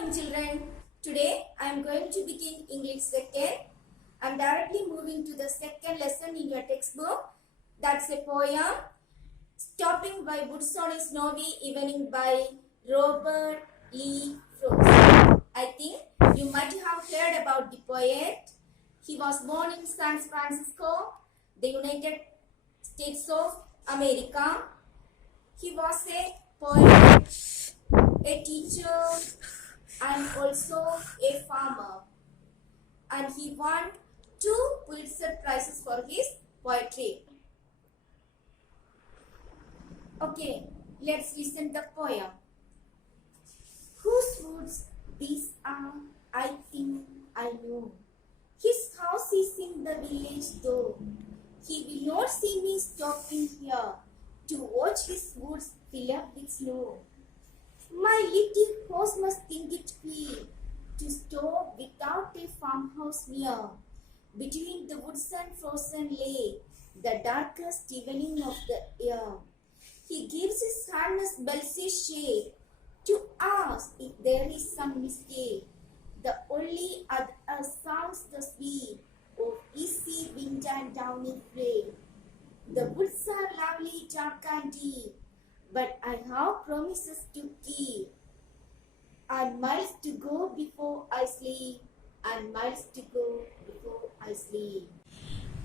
morning, children. Today I am going to begin English second. I am directly moving to the second lesson in your textbook. That's a poem. Stopping by Woods on a Snowy Evening by Robert Lee Frost. I think you might have heard about the poet. He was born in San Francisco, the United States of America. He was a poet, a teacher, and also a farmer. And he won 2 Pulitzer Prizes for his poetry. Okay, let's listen the poem. Whose woods these are, I think I know. His house is in the village though. He will not see me stopping here to watch his woods fill up with snow. My little horse must think it queer to stop without a farmhouse near. Between the woods and frozen lake, the darkest evening of the year. He gives his harness bells a shake to ask if there is some mistake. The only other sounds the sweet of easy wind and downy fray. The woods are lovely, dark and deep, but I have promises to keep, and miles to go before I sleep, and miles to go before I sleep.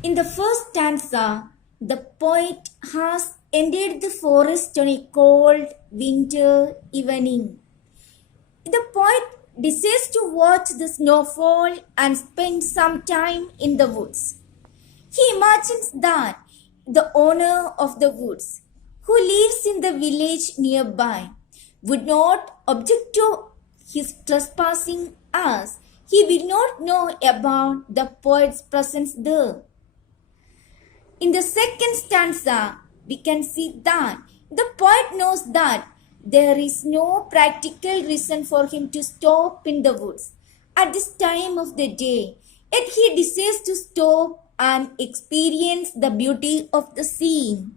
In the first stanza, the poet has entered the forest on a cold winter evening. The poet desires to watch the snowfall and spend some time in the woods. He imagines that the owner of the woods, who lives in the village nearby, would not object to his trespassing, as he will not know about the poet's presence there. In the second stanza, we can see that the poet knows that there is no practical reason for him to stop in the woods at this time of the day, yet he desires to stop and experience the beauty of the scene.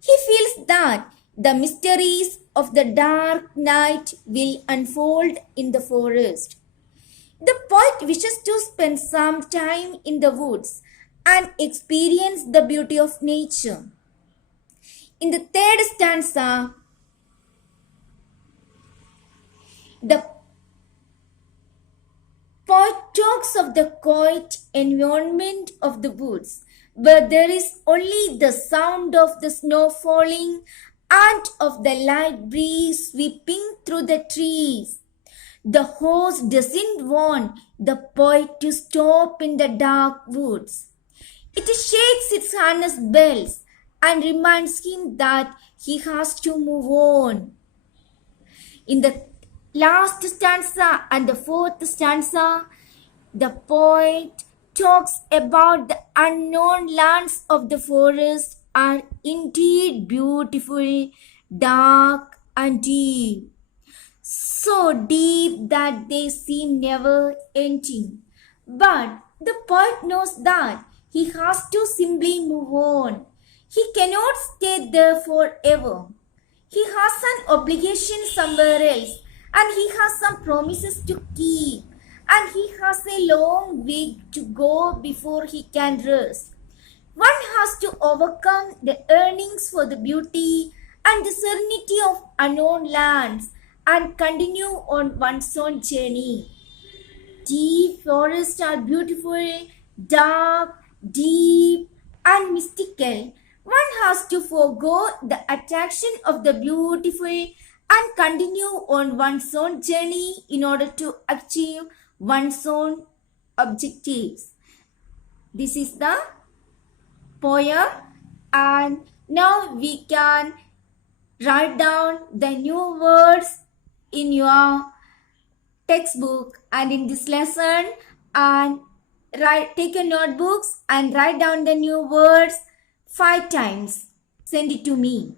He feels that the mysteries of the dark night will unfold in the forest. The poet wishes to spend some time in the woods and experience the beauty of nature. In the third stanza, the poet talks of the quiet environment of the woods, where there is only the sound of the snow falling and of the light breeze sweeping through the trees. The horse doesn't want the poet to stop in the dark woods. It shakes its harness bells and reminds him that he has to move on. In the last stanza and the fourth stanza, the poet talks about the unknown lands of the forest are indeed beautiful, dark and deep. So deep that they seem never ending. But the poet knows that he has to simply move on. He cannot stay there forever. He has an obligation somewhere else, and he has some promises to keep, and he has a long way to go before he can rest. One has to overcome the yearnings for the beauty and the serenity of unknown lands and continue on one's own journey. Deep forests are beautiful, dark, deep, and mystical. One has to forego the attraction of the beautiful and continue on one's own journey in order to achieve one's own objectives. This is the poem, and now we can write down the new words in your textbook and in this lesson, and take your notebooks and write down the new words 5 times. Send it to me.